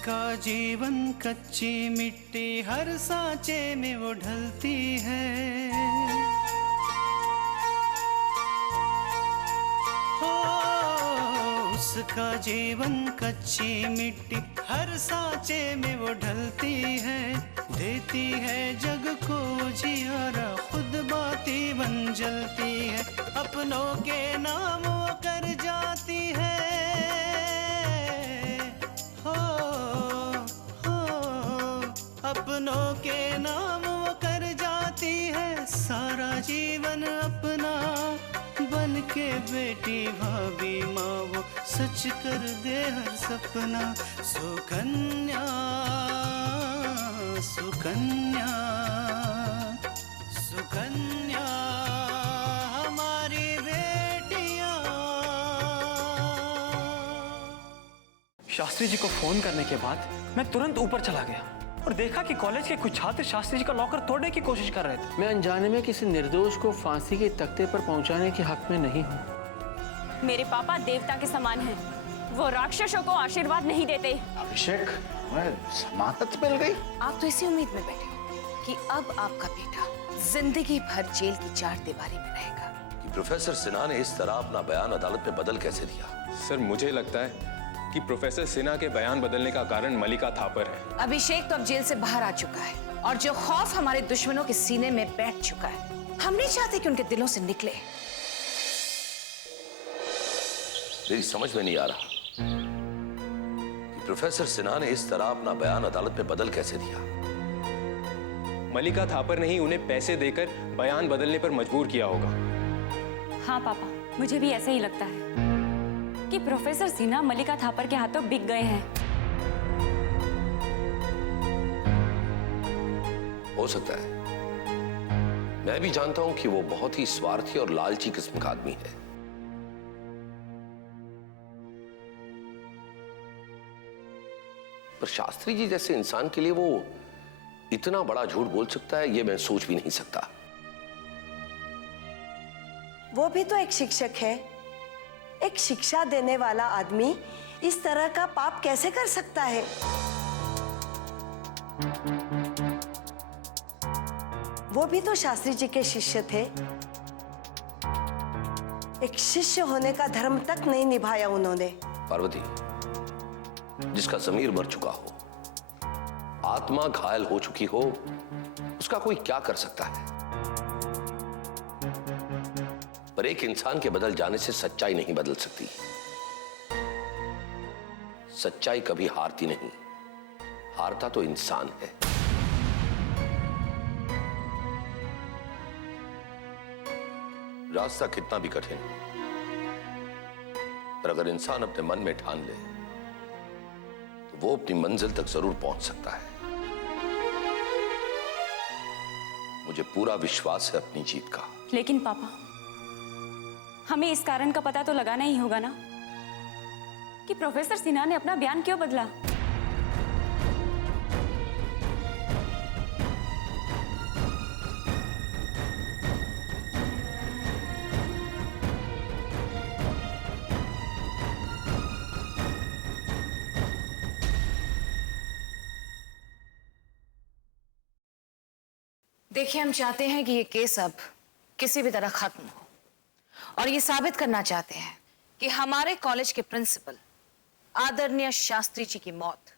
उसका जीवन कच्ची मिट्टी हर सांचे में वो ढलती है। हो उसका जीवन कच्ची मिट्टी हर सांचे में वो ढलती है। देती है जग को जियारा, खुद बाती बन जलती है। अपनों के नाम वो कर जाती है। हो अपनों के नाम वो कर जाती है। सारा जीवन अपना बन के बेटी भाभी माँ वो सच कर दे हर सपना। सुकन्या सुकन्या सुकन्या हमारी बेटियां। शास्त्री जी को फोन करने के बाद मैं तुरंत ऊपर चला गया और देखा कि कॉलेज के कुछ छात्र शास्त्री जी का लॉकर तोड़ने की कोशिश कर रहे थे। मैं अनजाने में किसी निर्दोष को फांसी के तख्ते पर पहुंचाने के हक में नहीं हूँ। मेरे पापा देवता के समान हैं। वो राक्षसों को आशीर्वाद नहीं देते। अभिषेक, मैं जमानत मिल गई। आप तो इसी उम्मीद में बैठे हो कि अब आपका बेटा जिंदगी भर जेल की चार दीवारी में रहेगा। कि प्रोफेसर सिन्हा ने इस तरह अपना बयान अदालत में बदल कैसे दिया? सर, मुझे लगता है कि प्रोफेसर सिन्हा के बयान बदलने का कारण मलिका थापर है। अभिषेक तो अब जेल से बाहर आ चुका है और जो खौफ हमारे दुश्मनों के सीने में बैठ चुका है, हम नहीं चाहते कि उनके दिलों से निकले। मेरी समझ में नहीं आ रहा कि प्रोफेसर सिन्हा ने इस तरह अपना बयान अदालत में बदल कैसे दिया। मलिका थापर ने ही उन्हें पैसे देकर बयान बदलने पर मजबूर किया होगा। हाँ पापा, मुझे भी ऐसा ही लगता है कि प्रोफेसर सिन्हा मलिका थापर के हाथों बिक गए हैं। हो सकता है। मैं भी जानता हूं कि वो बहुत ही स्वार्थी और लालची किस्म का आदमी है। पर शास्त्री जी जैसे इंसान के लिए वो इतना बड़ा झूठ बोल सकता है, ये मैं सोच भी नहीं सकता। वो भी तो एक शिक्षक है। एक शिक्षा देने वाला आदमी इस तरह का पाप कैसे कर सकता है? वो भी तो शास्त्री जी के शिष्य थे। एक शिष्य होने का धर्म तक नहीं निभाया उन्होंने। पार्वती, जिसका ज़मीर मर चुका हो, आत्मा घायल हो चुकी हो, उसका कोई क्या कर सकता है? पर एक इंसान के बदल जाने से सच्चाई नहीं बदल सकती। सच्चाई कभी हारती नहीं, हारता तो इंसान है। रास्ता कितना भी कठिन हो, पर अगर इंसान अपने मन में ठान ले तो वो अपनी मंजिल तक जरूर पहुंच सकता है। मुझे पूरा विश्वास है अपनी जीत का। लेकिन पापा, हमें इस कारण का पता तो लगाना ही होगा ना कि प्रोफेसर सिन्हा ने अपना बयान क्यों बदला। देखिए, हम चाहते हैं कि ये केस अब किसी भी तरह खत्म हो और ये साबित करना चाहते हैं कि हमारे कॉलेज के प्रिंसिपल आदरणीय शास्त्री जी की मौत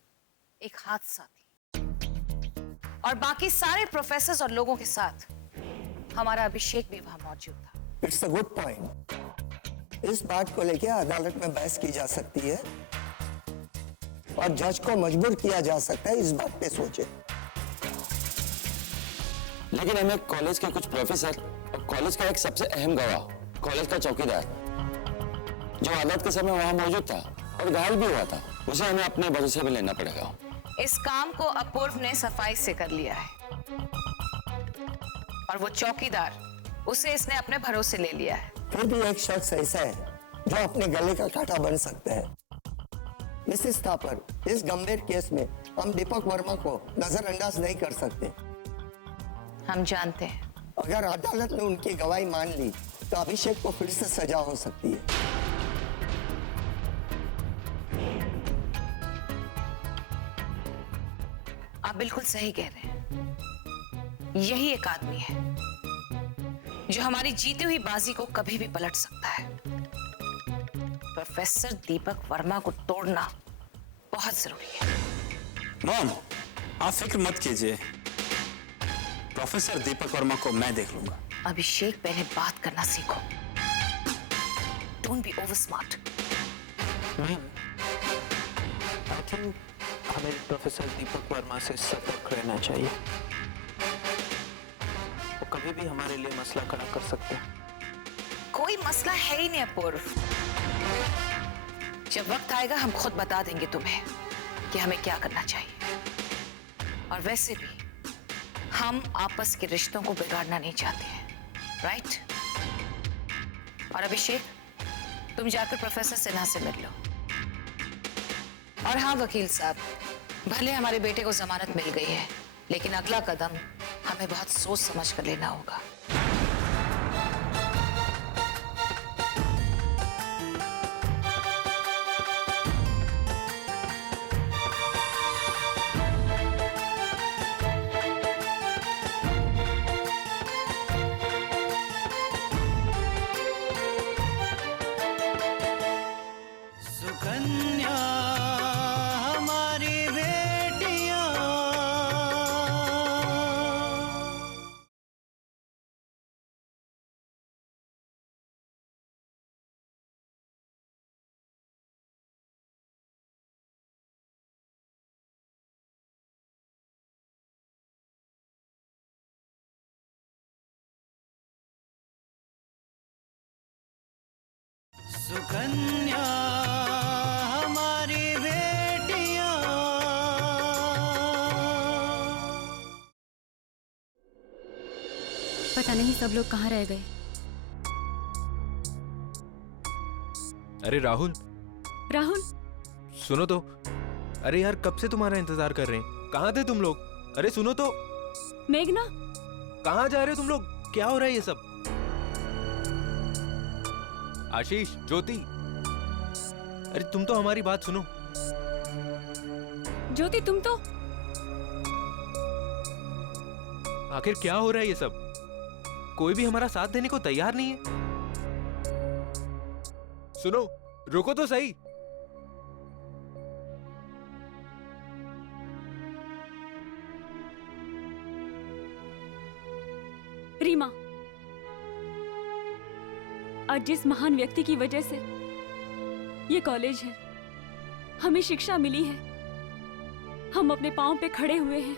एक हादसा थी और बाकी सारे प्रोफेसर्स और लोगों के साथ हमारा अभिषेक भी वहां मौजूद था। It's a good point. इस बात को लेकर अदालत में बहस की जा सकती है और जज को मजबूर किया जा सकता है इस बात पे सोचे। लेकिन हमें कॉलेज के कुछ प्रोफेसर और कॉलेज का एक सबसे अहम गवाह, कॉलेज का चौकीदार, जो अदालत के समय वहां मौजूद था और घायल भी हुआ था, उसे हमें अपने भरोसे में लेना पड़ेगा। इस काम को अपूर्व ने सफाई से कर लिया है और वो चौकीदार, उसे इसने अपने भरोसे ले लिया है। फिर भी एक शख्स ऐसा है जो अपने गले का कांटा बन सकता है। मिसेस थापर, इस गंभीर केस में हम दीपक वर्मा को नजरअंदाज नहीं कर सकते। हम जानते हैं अगर अदालत ने उनकी गवाही मान ली तो अभिषेक को फिर से सजा हो सकती है। आप बिल्कुल सही कह रहे हैं। यही एक आदमी है जो हमारी जीती हुई बाजी को कभी भी पलट सकता है। प्रोफेसर दीपक वर्मा को तोड़ना बहुत जरूरी है। मॉम, आप फिक्र मत कीजिए, प्रोफेसर दीपक वर्मा को मैं देख लूंगा। अभिषेक, पहले बात करना सीखो। Don't be over smart. I think हमें प्रोफेसर दीपक वर्मा से सतर्क रहना चाहिए। वो कभी भी हमारे लिए मसला खड़ा कर सकते हैं। कोई मसला है ही नहीं अपूर्व। जब वक्त आएगा हम खुद बता देंगे तुम्हें कि हमें क्या करना चाहिए। और वैसे भी हम आपस के रिश्तों को बिगाड़ना नहीं चाहते हैं, राइट? और अभिषेक, तुम जाकर प्रोफेसर सिन्हा से मिल लो। और हाँ वकील साहब, भले हमारे बेटे को जमानत मिल गई है, लेकिन अगला कदम हमें बहुत सोच समझ कर लेना होगा। सुकन्या हमारी बेटियां, सुकन्या हमारी बेटियां। पता नहीं सब लोग कहाँ रह गए। अरे राहुल, राहुल, सुनो तो। अरे यार, कब से तुम्हारा इंतजार कर रहे हैं। कहाँ थे तुम लोग? अरे सुनो तो। मेघना, कहाँ जा रहे हो तुम लोग? क्या हो रहा है ये सब? आशीष, ज्योति, अरे तुम तो हमारी बात सुनो। ज्योति, तुम तो आखिर क्या हो रहा है ये सब? कोई भी हमारा साथ देने को तैयार नहीं है। सुनो, रुको तो सही। रीमा, आज जिस महान व्यक्ति की वजह से ये कॉलेज है, हमें शिक्षा मिली है, हम अपने पांव पे खड़े हुए हैं,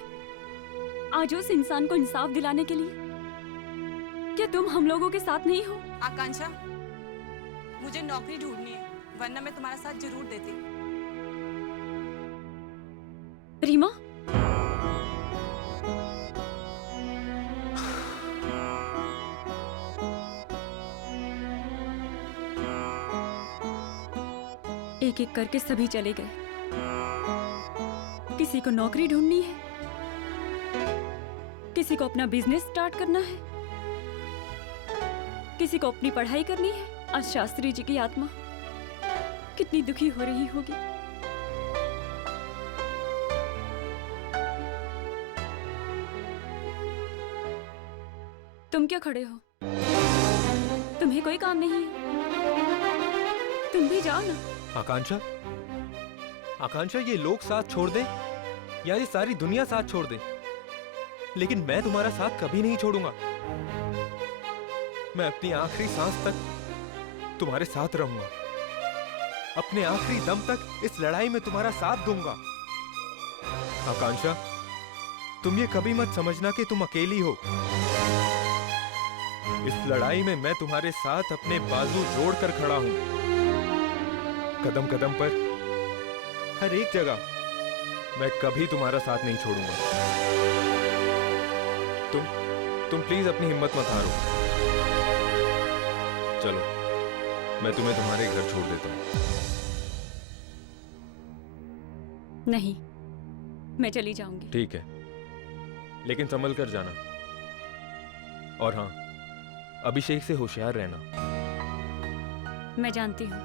आज उस इंसान को इंसाफ दिलाने के लिए क्या तुम हम लोगों के साथ नहीं हो? आकांक्षा, मुझे नौकरी ढूंढनी है, वरना मैं तुम्हारा साथ जरूर देती। रीमा, एक एक करके सभी चले गए। किसी को नौकरी ढूंढनी है, किसी को अपना बिजनेस स्टार्ट करना है, किसी को अपनी पढ़ाई करनी है। आज शास्त्री जी की आत्मा कितनी दुखी हो रही होगी। तुम क्यों खड़े हो? तुम्हें कोई काम नहीं है? तुम भी जाओ ना। आकांक्षा, आकांक्षा, ये लोग साथ छोड़ दे या ये सारी दुनिया साथ छोड़ दे, लेकिन मैं तुम्हारा साथ कभी नहीं छोड़ूंगा। मैं अपनी आखिरी सांस तक तुम्हारे साथ रहूंगा, अपने आखिरी दम तक इस लड़ाई में तुम्हारा साथ दूंगा। आकांक्षा, तुम ये कभी मत समझना कि तुम अकेली हो। इस लड़ाई में मैं तुम्हारे साथ अपने बाजू जोड़कर खड़ा हूं। कदम कदम पर, हर एक जगह मैं कभी तुम्हारा साथ नहीं छोड़ूंगा। तुम प्लीज अपनी हिम्मत मत हारो। चलो, मैं तुम्हें तुम्हारे घर छोड़ देता हूं। नहीं, मैं चली जाऊंगी। ठीक है, लेकिन संभल कर जाना। और हाँ, अभिषेक से होशियार रहना। मैं जानती हूँ।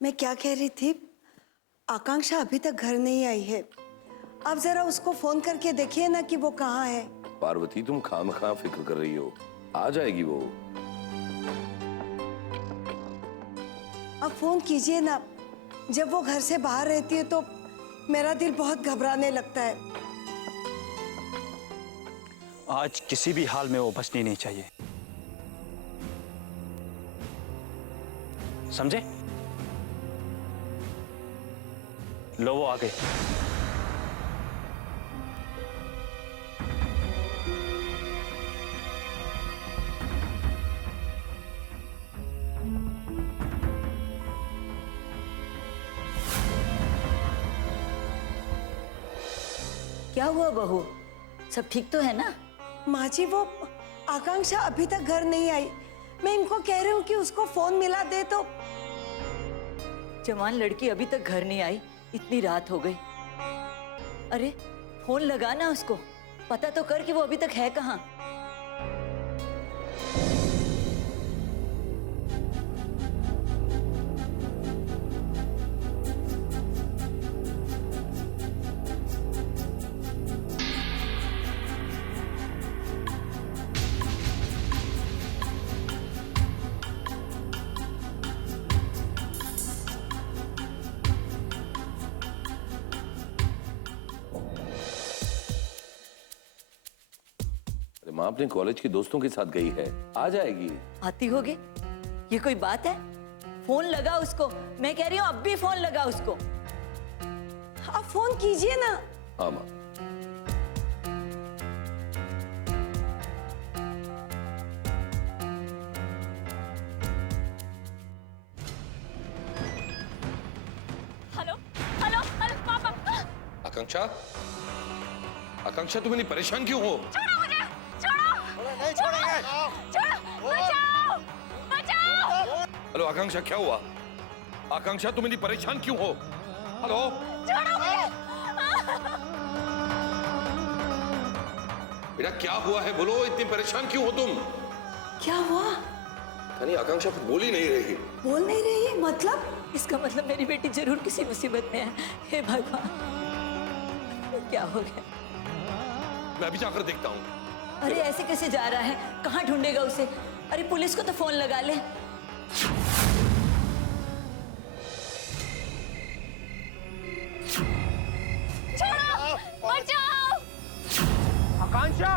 मैं क्या कह रही थी, आकांक्षा अभी तक घर नहीं आई है। आप जरा उसको फोन करके देखिए ना कि वो कहाँ है। पार्वती, तुम खामखा फिक्र कर रही हो, आ जाएगी वो। आप फोन कीजिए ना। जब वो घर से बाहर रहती है तो मेरा दिल बहुत घबराने लगता है। आज किसी भी हाल में वो बचनी नहीं चाहिए, समझे? लो वो आ गए। क्या हुआ बहू, सब ठीक तो है ना? माँ जी, वो आकांक्षा अभी तक घर नहीं आई। मैं इनको कह रही हूँ कि उसको फोन मिला दे तो। जवान लड़की अभी तक घर नहीं आई, इतनी रात हो गई। अरे फोन लगा ना उसको, पता तो कर कि वो अभी तक है कहाँ। माँ अपने कॉलेज के दोस्तों के साथ गई है, आ जाएगी। आती होगी, ये कोई बात है? फोन लगा उसको, मैं कह रही हूँ अब भी फोन लगा उसको। आप फोन कीजिए ना। हाँ माँ। हेलो हेलो हेलो पापा। आकांक्षा, आकांक्षा तुम इतनी परेशान क्यों हो? छोड़ो मुझे, छोड़ो। नहीं छोड़ेंगे। छोड़ो, बचाओ, बचाओ। हेलो आकांक्षा, क्या हुआ? आकांक्षा तुम इतनी परेशान क्यों हो? हेलो, छोड़ो मुझे। बेटा क्या हुआ है, बोलो, इतनी परेशान क्यों हो तुम? क्या हुआ? नहीं, आकांक्षा कुछ बोल ही नहीं रही। बोल नहीं रही है मतलब? इसका मतलब मेरी बेटी जरूर किसी मुसीबत में है। हे भगवान, क्या हो गया? मैं अभी जाकर देखता हूँ। अरे ऐसे कैसे जा रहा है, कहाँ ढूंढेगा उसे? अरे पुलिस को तो फोन लगा ले। छोड़ो, बचाओ। आकांक्षा,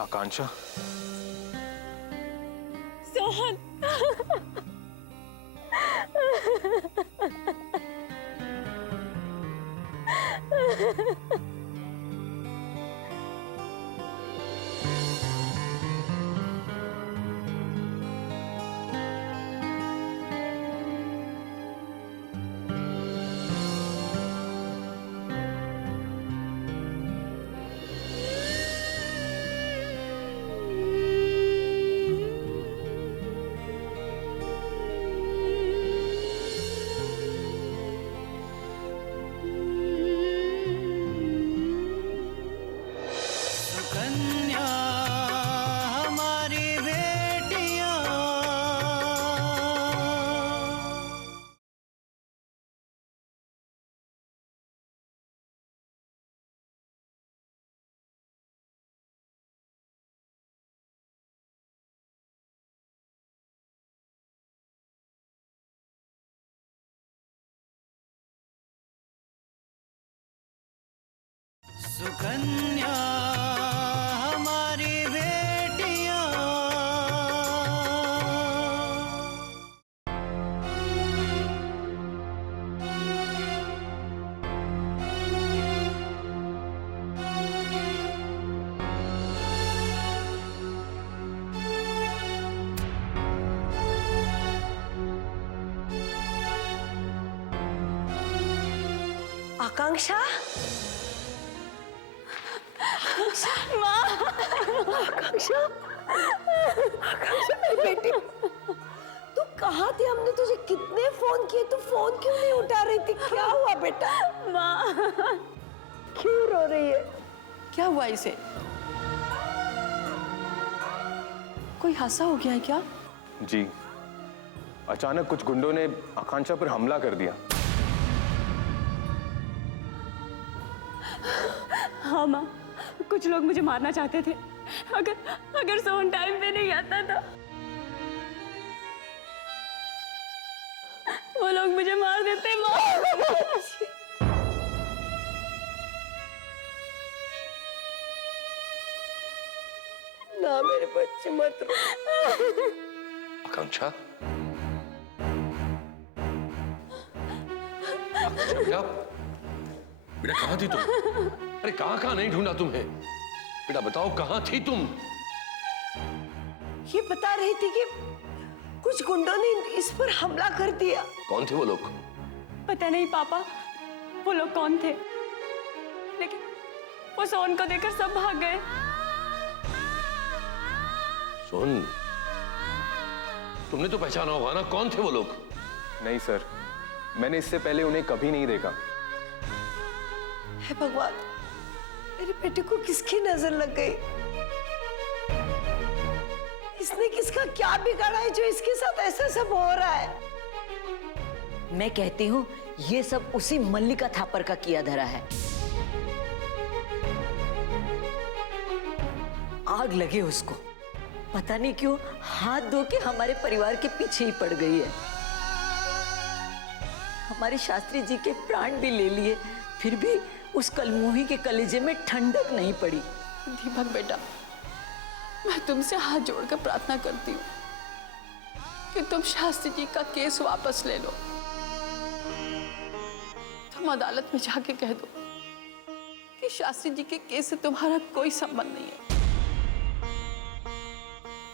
आकांक्षा, सोहन। कन्या हमारी बेटियां। सुकन्या हमारी बेटियां। आकांक्षा, माँ, आकांक्षा, आकांक्षा मेरी बेटी, तू कहाँ थी? हमने तुझे कितने फोन किए, तू फोन क्यों नहीं उठा रही थी? क्या हुआ बेटा? माँ, क्यों रो रही है? क्या हुआ इसे? कोई हादसा हो गया है क्या? जी, अचानक कुछ गुंडों ने आकांक्षा पर हमला कर दिया। हाँ माँ, कुछ लोग मुझे मारना चाहते थे। अगर सोन टाइम पे नहीं आता था, वो लोग मुझे मार देते। माँ, ना मेरे बच्चे मत रो। आकांक्षा, बेटा, बेटा कहाँ थी तुम? अरे कहाँ नहीं ढूंढा तुम्हें? बेटा बताओ कहाँ थी तुम? ये बता रही थी कि कुछ गुंडों ने इस पर हमला कर दिया। कौन थे वो लोग? पता नहीं पापा, वो लोग कौन थे, लेकिन वो सोन को देखकर सब भाग गए। सोन, तुमने तो पहचाना होगा ना, कौन थे वो लोग? नहीं सर, मैंने इससे पहले उन्हें कभी नहीं देखा। हे भगवान, मेरे बेटे को किसकी नजर लग गई? इसने किसका क्या बिगाड़ा है जो इसके साथ ऐसा सब हो रहा है? मैं कहती हूँ ये सब उसी मल्लिका थापर का किया धरा है। आग लगे उसको, पता नहीं क्यों हाथ धो के हमारे परिवार के पीछे ही पड़ गई है। हमारे शास्त्री जी के प्राण भी ले लिए, फिर भी उस कलमुही के कलेजे में ठंडक नहीं पड़ी। दीपक बेटा, मैं तुमसे हाथ जोड़कर प्रार्थना करती हूँ कि तुम शास्त्री जी का केस वापस ले लो। तुम अदालत में जाके कह दो कि शास्त्री जी के केस से तुम्हारा कोई संबंध नहीं है।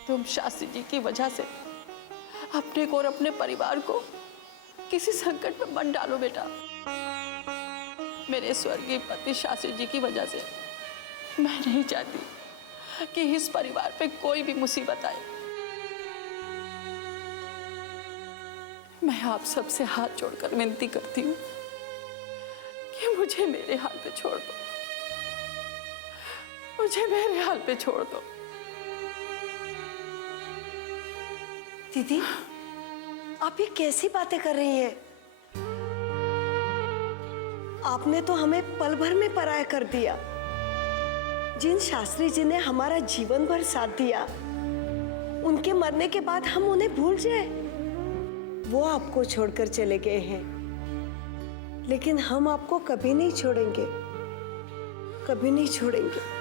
तुम शास्त्री जी की वजह से अपने को और अपने परिवार को किसी संकट में मत डालो बेटा। मेरे स्वर्गीय पति शास्त्री जी की वजह से मैं नहीं चाहती कि इस परिवार पे कोई भी मुसीबत आए। मैं आप सबसे हाथ जोड़कर विनती करती हूँ कि मुझे मेरे हाल पे छोड़ दो, मुझे मेरे हाल पे छोड़ दो। दीदी, आप ये कैसी बातें कर रही हैं? आपने तो हमें पल भर में पराया कर दिया। जिन शास्त्री जी ने हमारा जीवन भर साथ दिया, उनके मरने के बाद हम उन्हें भूल जाए? वो आपको छोड़कर चले गए हैं, लेकिन हम आपको कभी नहीं छोड़ेंगे, कभी नहीं छोड़ेंगे।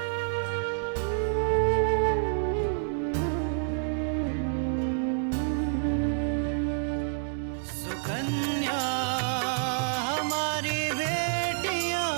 सुकन्या हमारी बेटियां,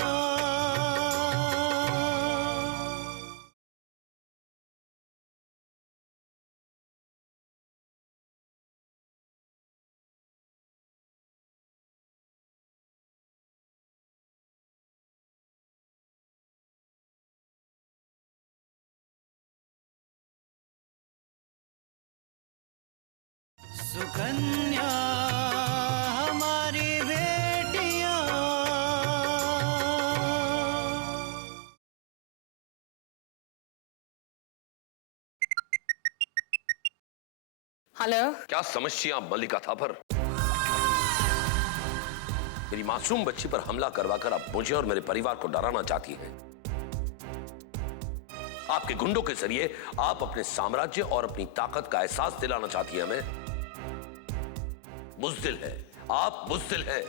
सुकन्या हमारी बेटियां। हेलो, क्या समझती हैं आप मल्लिका थापर? मेरी मासूम बच्ची पर हमला करवाकर आप मुझे और मेरे परिवार को डराना चाहती हैं। आपके गुंडों के जरिए आप अपने साम्राज्य और अपनी ताकत का एहसास दिलाना चाहती हैं हमें। बुज़दिल है, आप बुज़दिल है।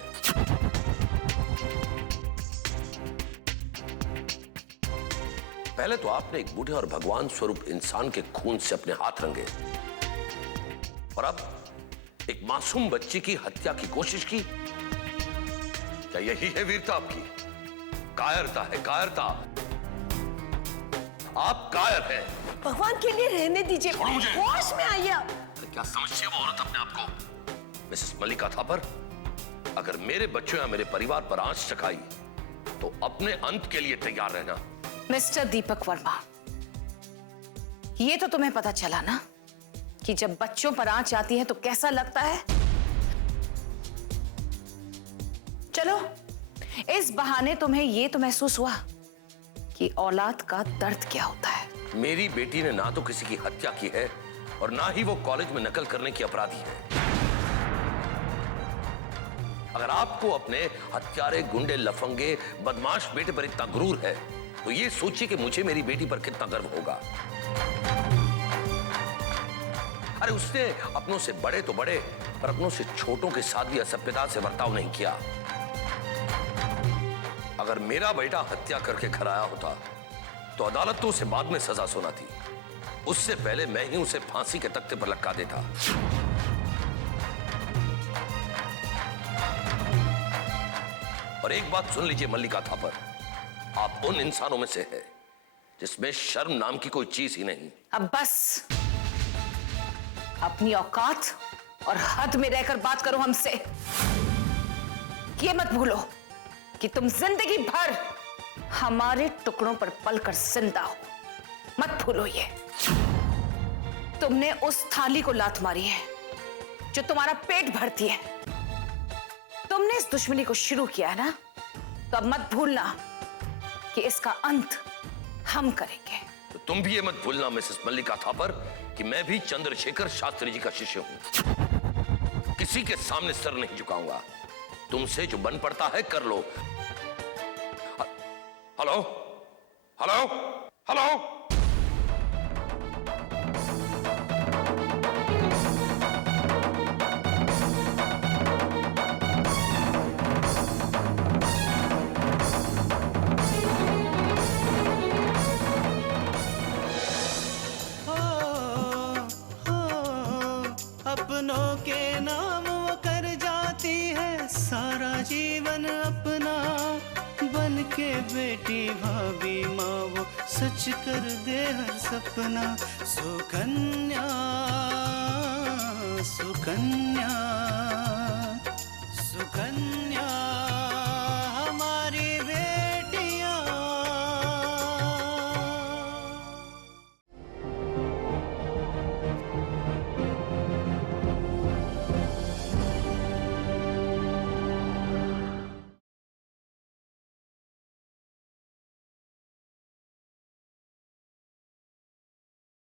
पहले तो आपने एक बूढ़े और भगवान स्वरूप इंसान के खून से अपने हाथ रंगे, और अब एक मासूम बच्ची की हत्या की कोशिश की। क्या यही है वीरता आपकी? कायरता है, कायरता। आप कायर हैं। भगवान के लिए रहने दीजिए, होश में आइए आप। क्या समझती है वो औरत अपने आप को? मिसेस मल्लिका थापर, अगर मेरे बच्चों या मेरे परिवार पर आंच चखाई तो अपने अंत के लिए तैयार रहना। मिस्टर दीपक वर्मा, ये तो तुम्हें पता चला ना कि जब बच्चों पर आंच आती है तो कैसा लगता है। चलो, इस बहाने तुम्हें ये तो महसूस हुआ कि औलाद का दर्द क्या होता है। मेरी बेटी ने ना तो किसी की हत्या की है और ना ही वो कॉलेज में नकल करने की अपराधी है। अगर आपको अपने हत्यारे, गुंडे, लफंगे, बदमाश बेटे पर इतना गुरूर है तो ये सोचिए कि मुझे मेरी बेटी पर कितना गर्व होगा। अरे उसने अपनों से बड़े तो बड़े, पर अपनों से छोटों के साथ भी असभ्यता से बर्ताव नहीं किया। अगर मेरा बेटा हत्या करके घर आया होता तो अदालत तो उसे बाद में सजा सुनाती, उससे पहले मैं ही उसे फांसी के तख्ते पर लटका देता। और एक बात सुन लीजिए मल्लिका थापर, आप उन इंसानों में से हैं जिसमें शर्म नाम की कोई चीज ही नहीं। अब बस, अपनी औकात और हद में रहकर बात करो हमसे। ये मत भूलो कि तुम जिंदगी भर हमारे टुकड़ों पर पलकर जिंदा हो। मत भूलो ये। तुमने उस थाली को लात मारी है जो तुम्हारा पेट भरती है। तुमने इस दुश्मनी को शुरू किया है ना, तो अब मत भूलना कि इसका अंत हम करेंगे। तो तुम भी ये मत भूलना मिसेस मल्लिका थापर कि मैं भी चंद्रशेखर शास्त्री जी का शिष्य हूं। किसी के सामने सर नहीं झुकाऊंगा। तुमसे जो बन पड़ता है कर लो। Hello hello hello. अपनों के नाम वो कर जाती है सारा जीवन अपना, बन के बेटी भाभी माँ वो सच कर दे हर सपना। सुकन्या सुकन्या